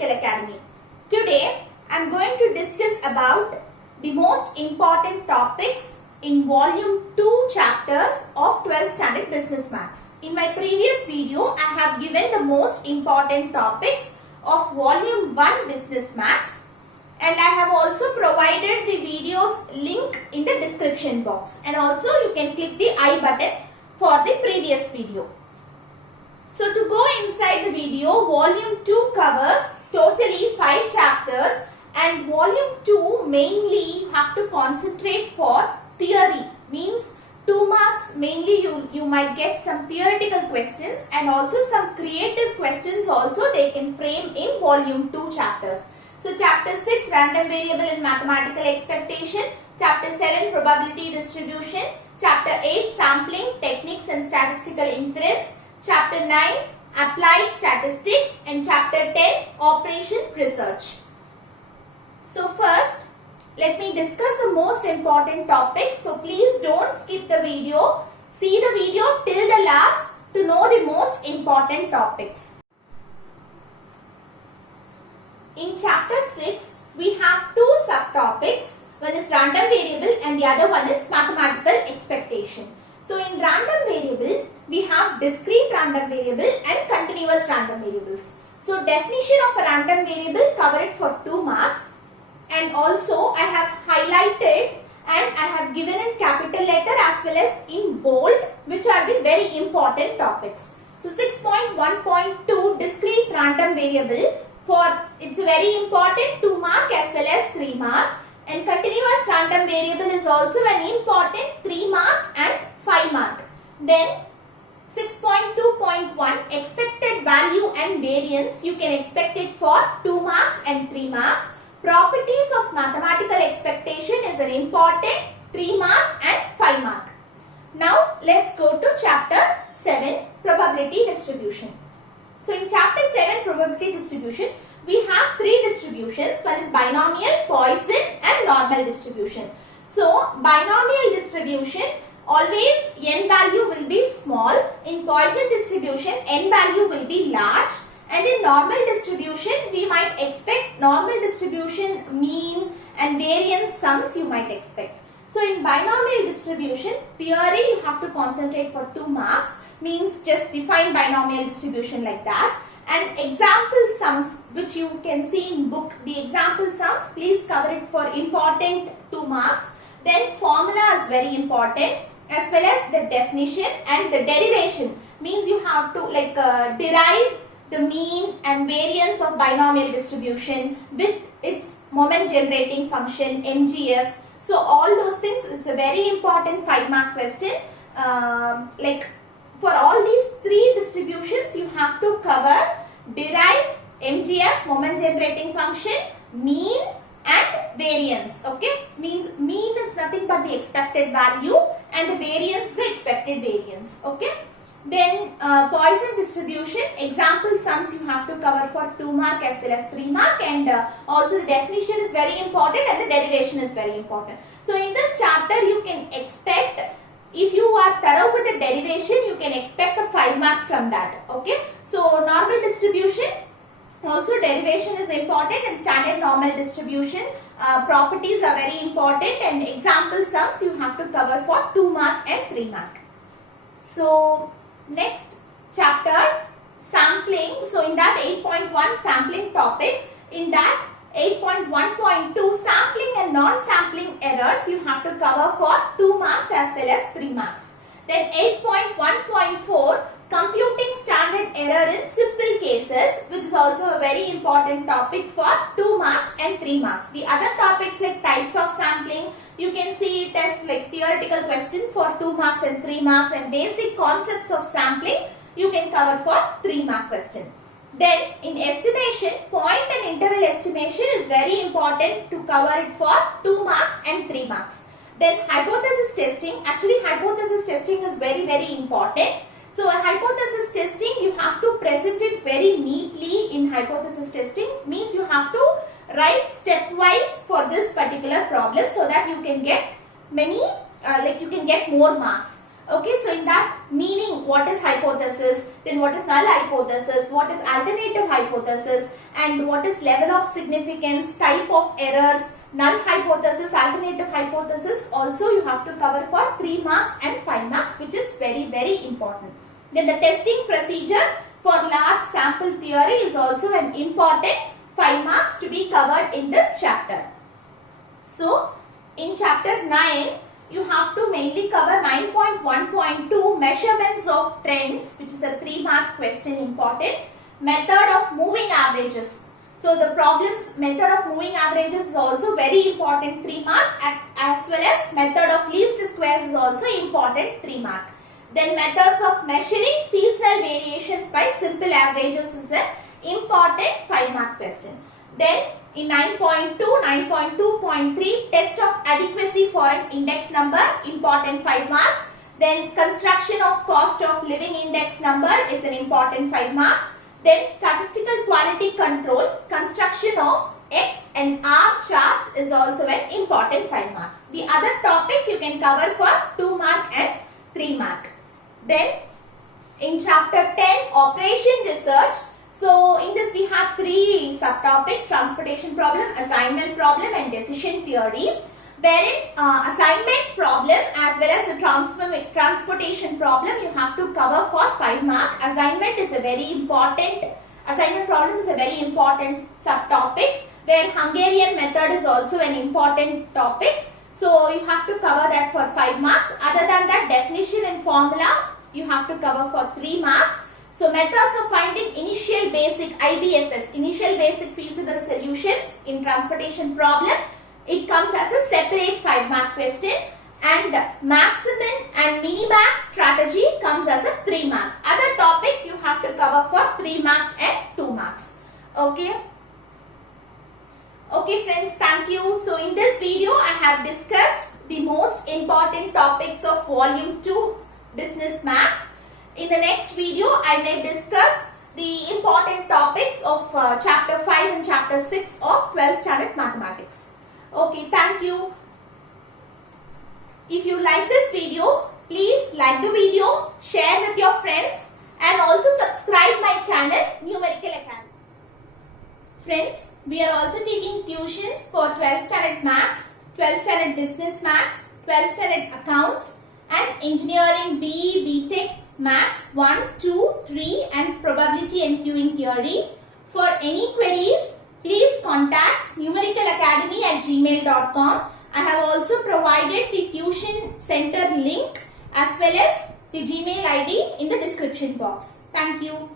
Mathematical Academy. Today I am going to discuss about the most important topics in volume 2 chapters of 12th standard business maths. In my previous video I have given the most important topics of volume 1 business maths, and I have also provided the videos link in the description box, and also you can click the I button for the previous video. So to go inside the video, volume 2 covers totally 5 chapters, and volume 2 mainly you have to concentrate for theory, means 2 marks. Mainly you might get some theoretical questions and also some creative questions also they can frame in volume 2 chapters. So chapter 6 random variable and mathematical expectation, chapter 7 probability distribution, chapter 8 sampling techniques and statistical inference, chapter 9 applied statistics, and chapter 10 operation research. So first let me discuss the most important topics. So please don't skip the video. See the video till the last to know the most important topics. In chapter 6 we have 2 subtopics. One is random variable and the other one is mathematical expectation. So in random variable we have discrete random variable and continuous random variables. So definition of a random variable, cover it for 2 marks, and also I have highlighted and I have given in capital letter as well as in bold which are the very important topics. So 6.1.2 discrete random variable, for it's very important 2 mark as well as 3 mark, and continuous random variable is also an important 3 mark and 5 mark. Then 6.2.1 expected value and variance, you can expect it for 2 marks and 3 marks. Properties of mathematical expectation is an important 3 mark and 5 mark. Now let's go to chapter 7 probability distribution. So in chapter 7 probability distribution we have 3 distributions. One is binomial, Poisson and normal distribution. So binomial distribution, always n value will be small. In Poisson distribution n value will be large, and in normal distribution we might expect normal distribution mean and variance sums you might expect. So in binomial distribution theory you have to concentrate for 2 marks, means just define binomial distribution like that, and example sums which you can see in book, the example sums please cover it for important 2 marks. Then formula is very important, as well as the definition and the derivation, means you have to derive the mean and variance of binomial distribution with its moment generating function MGF. So all those things, it's a very important 5 mark question. For all these 3 distributions you have to cover derive, MGF moment generating function, mean and variance. Okay, means mean is nothing but the expected value and the variance is the expected variance. Okay, then Poisson distribution example sums you have to cover for 2 mark as well as 3 mark, and also the definition is very important and the derivation is very important. So in this chapter you can expect, if you are thorough with the derivation, you can expect a 5 mark from that. Okay, so normal distribution, also derivation is important, and standard normal distribution properties are very important, and example sums you have to cover for 2 mark and 3 mark. So next chapter sampling. So in that 8.1 sampling topic, in that 8.1.2 sampling and non-sampling errors you have to cover for 2 marks as well as 3 marks. Then 8.1.4 computing standard error in simple cases, which is also a very important topic for 2 marks and 3 marks. The other topics like types of sampling, you can see it as like theoretical question for 2 marks and 3 marks, and basic concepts of sampling you can cover for 3 mark question. Then in estimation, point and interval estimation is very important to cover it for 2 marks and 3 marks. Then hypothesis testing, actually hypothesis testing is very important. So a hypothesis testing you have to present it very neatly. In hypothesis testing means you have to write stepwise for this particular problem so that you can get many you can get more marks. Okay, so in that meaning, what is hypothesis, then what is null hypothesis, what is alternative hypothesis, and what is level of significance, type of errors, null hypothesis, alternative hypothesis, also you have to cover for 3 marks and 5 marks, which is very, very important. Then the testing procedure for large sample theory is also an important 5 marks to be covered in this chapter. So, in chapter 9, you have to mainly cover 9.1.2 measurements of trends, which is a 3 mark question important. Method of moving averages. So, the problem's method of moving averages is also very important 3 mark, as well as method of least squares is also important 3 mark. Then methods of measuring seasonal variations by simple averages is an important 5 mark question. Then in 9.2, 9.2.3 test of adequacy for an index number, important 5 mark. Then construction of cost of living index number is an important 5 mark. Then statistical quality control, construction of X and R charts is also an important 5 mark. The other topic you can cover for 2 mark and 3 mark. Then in chapter 10, operation research. So in this we have 3 subtopics: transportation problem, assignment problem and decision theory. Wherein assignment problem as well as the transportation problem you have to cover for 5 mark. Assignment problem is a very important subtopic, where Hungarian method is also an important topic. So you have to cover that for 5 marks. Other than that, definition and formula you have to cover for 3 marks. So methods of finding initial basic IBFS, initial basic feasible solutions in transportation problem, it comes as a separate 5 mark question, and maximum and minimax strategy comes as a 3 mark. Other topic you have to cover for 3 marks and 2 marks. Okay. Okay friends, thank you. So in this video I have discussed the most important topics of volume 2 business maths. In the next video, I may discuss the important topics of chapter 5 and chapter 6 of 12th standard mathematics. Okay, thank you. If you like this video, please like the video, share with your friends, and also subscribe my channel Numerical Academy. Friends, we are also taking tuitions for 12th standard maths, 12th standard business maths, 12th standard accounts, and engineering BE, BTech, maths 1, 2, 3 and probability and queuing theory. For any queries, please contact numericalacademy@gmail.com. I have also provided the tuition center link as well as the Gmail ID in the description box. Thank you.